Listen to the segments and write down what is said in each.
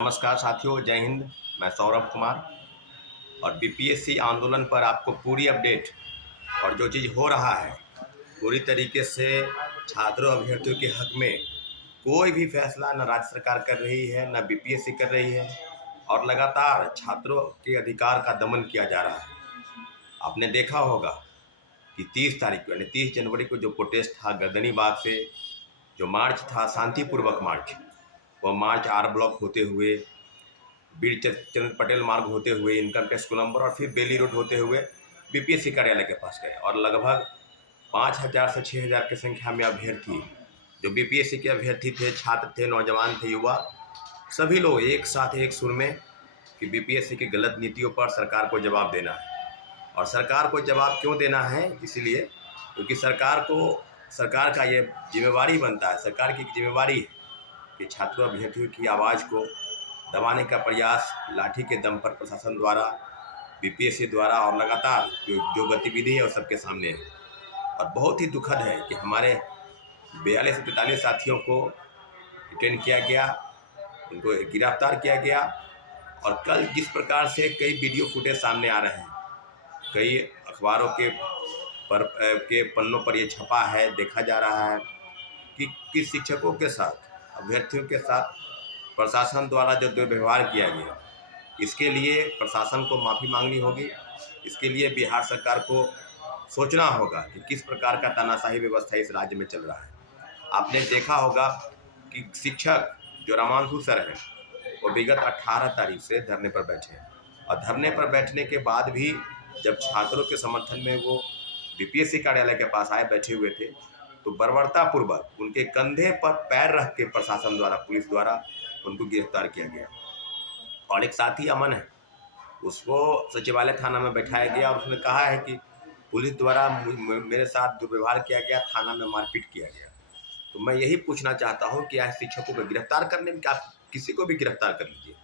नमस्कार साथियों, जय हिंद। मैं सौरभ कुमार और बीपीएससी आंदोलन पर आपको पूरी अपडेट और जो चीज़ हो रहा है पूरी तरीके से छात्रों अभ्यर्थियों के हक में कोई भी फैसला न राज्य सरकार कर रही है न बीपीएससी कर रही है और लगातार छात्रों के अधिकार का दमन किया जा रहा है। आपने देखा होगा कि 30 तारीख को यानी 30 जनवरी को जो प्रोटेस्ट था गर्दनी बाग से, जो मार्च था शांतिपूर्वक मार्च, वो मार्च आर ब्लॉक होते हुए वीर चंद्र पटेल मार्ग होते हुए इनकम टैक्स कोलंबर और फिर बेली रोड होते हुए बीपीएससी कार्यालय के पास गए और लगभग 5,000 से 6,000 की संख्या में अभ्यर्थी जो बीपीएससी के अभ्यर्थी थे, छात्र थे, नौजवान थे, युवा, सभी लोग एक साथ एक सुर में कि बीपीएससी की गलत नीतियों पर सरकार को जवाब देना है। और सरकार को जवाब क्यों देना है? इसलिए क्योंकि सरकार का ये जिम्मेवारी बनता है, सरकार की जिम्मेवारी है कि छात्रों अभ्यर्थियों की आवाज़ को दबाने का प्रयास लाठी के दम पर प्रशासन द्वारा, बीपीएससी द्वारा और लगातार जो गतिविधि है वो सबके सामने है। और बहुत ही दुखद है कि हमारे 42 से 43 साथियों को डिटेन किया गया, उनको गिरफ्तार किया गया। और कल जिस प्रकार से कई वीडियो फुटेज सामने आ रहे हैं, कई अखबारों के पन्नों पर ये छपा है, देखा जा रहा है कि किस शिक्षकों के साथ, अभ्यर्थियों के साथ प्रशासन द्वारा जो दुर्व्यवहार किया गया। इसके लिए प्रशासन को माफ़ी मांगनी होगी। इसके लिए बिहार सरकार को सोचना होगा कि किस प्रकार का तानाशाही व्यवस्था इस राज्य में चल रहा है। आपने देखा होगा कि शिक्षक जो रामांशु सर हैं, वो विगत 18 तारीख से धरने पर बैठे हैं और धरने पर बैठने के बाद भी जब छात्रों के समर्थन में वो बीपीएससी कार्यालय के पास आए, बैठे हुए थे, तो बर्बरतापूर्वक उनके कंधे पर पैर रख के प्रशासन द्वारा, पुलिस द्वारा उनको गिरफ्तार किया गया। और एक साथी अमन है, उसको सचिवालय थाना में बैठाया गया और उसने कहा है कि पुलिस द्वारा मेरे साथ दुर्व्यवहार किया गया, थाना में मारपीट किया गया। तो मैं यही पूछना चाहता हूँ कि आज शिक्षकों को गिरफ्तार करने में, आप किसी को भी गिरफ्तार कर लीजिए।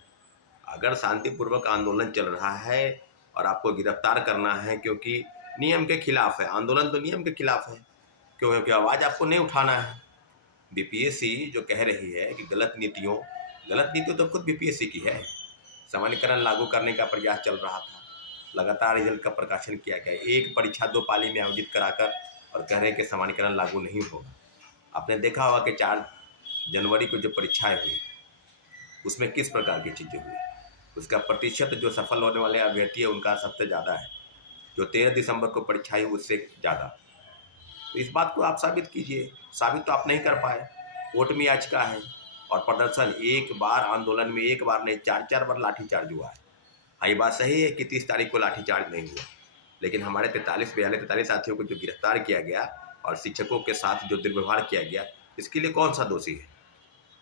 अगर शांतिपूर्वक आंदोलन चल रहा है और आपको गिरफ्तार करना है क्योंकि नियम के खिलाफ है, आंदोलन तो नियम के खिलाफ है, क्योंकि आवाज़ आपको नहीं उठाना है। बीपीएससी जो कह रही है कि गलत नीतियों तो खुद बीपीएससी की है। सामान्यकरण लागू करने का प्रयास चल रहा था, लगातार रिजल्ट का प्रकाशन किया गया, एक परीक्षा 2 पाली में आयोजित कराकर और कह रहे हैं कि सामान्यकरण लागू नहीं होगा। आपने देखा होगा कि 4 जनवरी को जो परीक्षाएं हुई उसमें किस प्रकार की चीज़ें हुई, उसका प्रतिशत जो सफल होने वाले अभ्यर्थी है उनका सबसे ज़्यादा है। जो 13 दिसंबर को परीक्षा हुई उससे ज़्यादा। तो इस बात को आप साबित कीजिए। साबित तो आप नहीं कर पाए, कोर्ट में याचिका है और प्रदर्शन, एक बार आंदोलन में एक बार नहीं 4-4 बार लाठीचार्ज हुआ है। हाँ, ये बात सही है कि 30 तारीख को लाठीचार्ज नहीं हुआ, लेकिन हमारे 43 साथियों को जो गिरफ्तार किया गया और शिक्षकों के साथ जो दुर्व्यवहार किया गया, इसके लिए कौन सा दोषी है?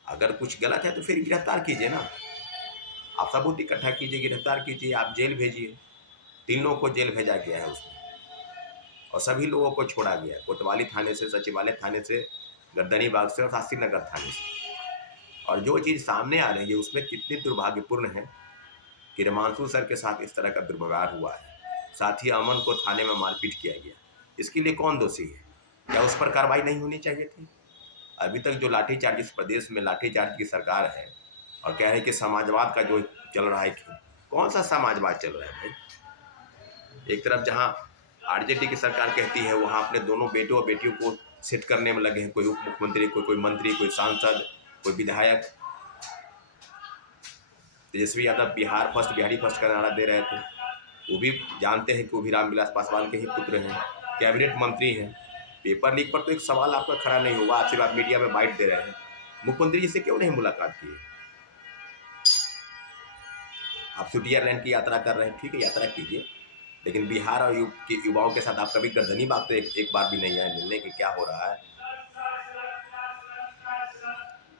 अगर कुछ गलत है तो फिर गिरफ्तार कीजिए ना, आप सबूत इकट्ठा कीजिए, गिरफ्तार कीजिए, आप जेल भेजिए। 3 लोगों को जेल भेजा गया है उसमें और सभी लोगों को छोड़ा गया, कोतवाली थाने से, सचिवालय थाने से, गर्दनी बाग से और शास्त्री नगर थाने से। और जो चीज़ सामने आ रही है उसमें कितनी दुर्भाग्यपूर्ण है कि रामांशु सर के साथ इस तरह का दुर्व्यवहार हुआ है, साथ ही अमन को थाने में मारपीट किया गया। इसके लिए कौन दोषी है? क्या उस पर कार्रवाई नहीं होनी चाहिए थी? अभी तक जो लाठीचार्ज, इस प्रदेश में लाठीचार्ज की सरकार है और कह रहे हैं कि समाजवाद का जो चल रहा है, कौन सा समाजवाद चल रहा है भाई? एक तरफ जहाँ आरजेडी की सरकार कहती है वहाँ अपने दोनों बेटों और बेटियों को सेट करने में लगे हैं, कोई उप मुख्यमंत्री, कोई मंत्री, कोई सांसद, कोई विधायक। तेजस्वी यादव बिहार फर्स्ट, बिहारी फर्स्ट का नारा दे रहे थे, वो भी जानते हैं कि वो भी रामविलास पासवान के ही पुत्र हैं, कैबिनेट मंत्री हैं। पेपर लीक पर तो एक सवाल आपका खड़ा नहीं हुआ, आप सिर्फ आप मीडिया में बाइट दे रहे हैं। मुख्यमंत्री जी से क्यों नहीं मुलाकात की? आप स्विट्जरलैंड की यात्रा कर रहे हैं, ठीक है, यात्रा कीजिए, लेकिन बिहार और के युवाओं के साथ आप कभी गर्दनी बाग तो एक बार भी नहीं आए मिलने कि क्या हो रहा है।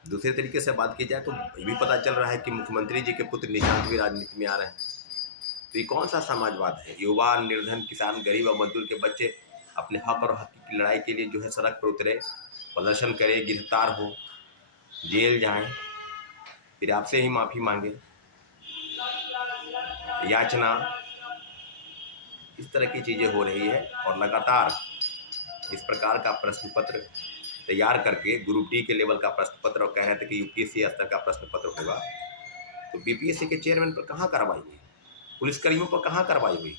दूसरे तरीके से बात की जाए तो ये भी पता चल रहा है कि मुख्यमंत्री जी के पुत्र निशांत भी राजनीति में आ रहे हैं। तो ये कौन सा समाजवाद है? युवा, निर्धन, किसान, गरीब और मजदूर के बच्चे अपने हक और हक की लड़ाई के लिए जो है सड़क पर उतरे, प्रदर्शन करे, गिरफ्तार हो, जेल जाएं, फिर आपसे ही माफ़ी मांगे, याचना, इस तरह की चीज़ें हो रही है। और लगातार इस प्रकार का प्रश्न पत्र तैयार करके ग्रुप डी के लेवल का प्रश्न पत्र, और कह रहे थे कि यूपीएससी स्तर का प्रश्न पत्र होगा, तो बीपीएससी के चेयरमैन पर कहाँ कार्रवाई हुई, पुलिसकर्मियों पर कहाँ कार्रवाई हुई?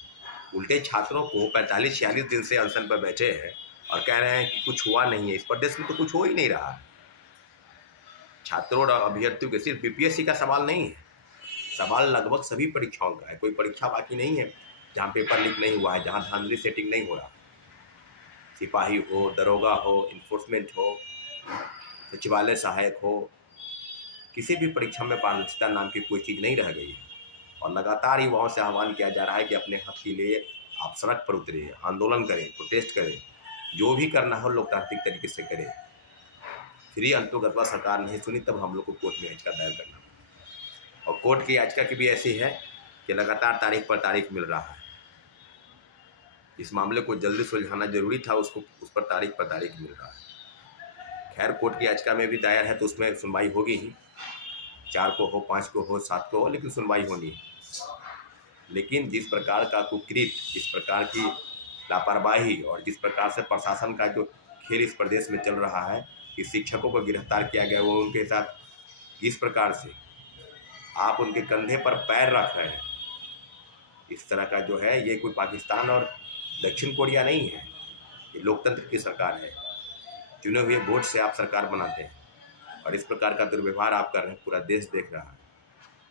उल्टे छात्रों को 45-46 दिन से अनशन पर बैठे हैं और कह रहे हैं कि कुछ हुआ नहीं है। इस प्रदेश में तो कुछ हो ही नहीं रहा है। छात्रों और अभ्यर्थियों के सिर्फ बीपीएससी का सवाल नहीं है, सवाल लगभग सभी परीक्षाओं का है। कोई परीक्षा बाकी नहीं है जहाँ पेपर लीक नहीं हुआ है, जहाँ धांधली सेटिंग नहीं हो रहा। सिपाही हो, दरोगा हो, इन्फोर्समेंट हो, सचिवालय सहायक हो, किसी भी परीक्षा में पारदर्शिता नाम की कोई चीज़ नहीं रह गई है। और लगातार युवाओं से आह्वान किया जा रहा है कि अपने हक के लिए आप सड़क पर उतरिए, आंदोलन करें, प्रोटेस्ट करें, जो भी करना हो लोकतांत्रिक तरीके से करें। फिर अंतोगत्वा सरकार नहीं सुनी तब हम लोग को कोर्ट में याचिका दायर करना पड़ा। और कोर्ट की याचिका की भी ऐसी है कि लगातार तारीख पर तारीख मिल रहा है। इस मामले को जल्दी सुलझाना जरूरी था, उसको उस पर तारीख मिल रहा है। खैर, कोर्ट की याचिका में भी दायर है तो उसमें सुनवाई होगी ही, 4 को हो, 5 को हो, 7 को हो, लेकिन सुनवाई होनी है। लेकिन जिस प्रकार का कुकृत, जिस प्रकार की लापरवाही और जिस प्रकार से प्रशासन का जो खेल इस प्रदेश में चल रहा है कि शिक्षकों को गिरफ्तार किया गया, वो उनके साथ जिस प्रकार से आप उनके कंधे पर पैर रख रहे हैं, इस तरह का जो है, ये कोई पाकिस्तान और दक्षिण कोरिया नहीं है, ये लोकतंत्र की सरकार है। चुने हुए वोट से आप सरकार बनाते हैं और इस प्रकार का दुर्व्यवहार आप कर रहे हैं, पूरा देश देख रहा है।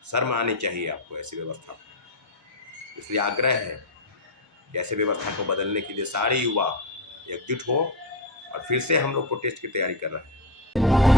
शर्म आनी चाहिए आपको ऐसी व्यवस्था को। इसलिए आग्रह है कि ऐसे व्यवस्था को बदलने के लिए सारे युवा एकजुट हो और फिर से हम लोग प्रोटेस्ट की तैयारी कर रहे हैं।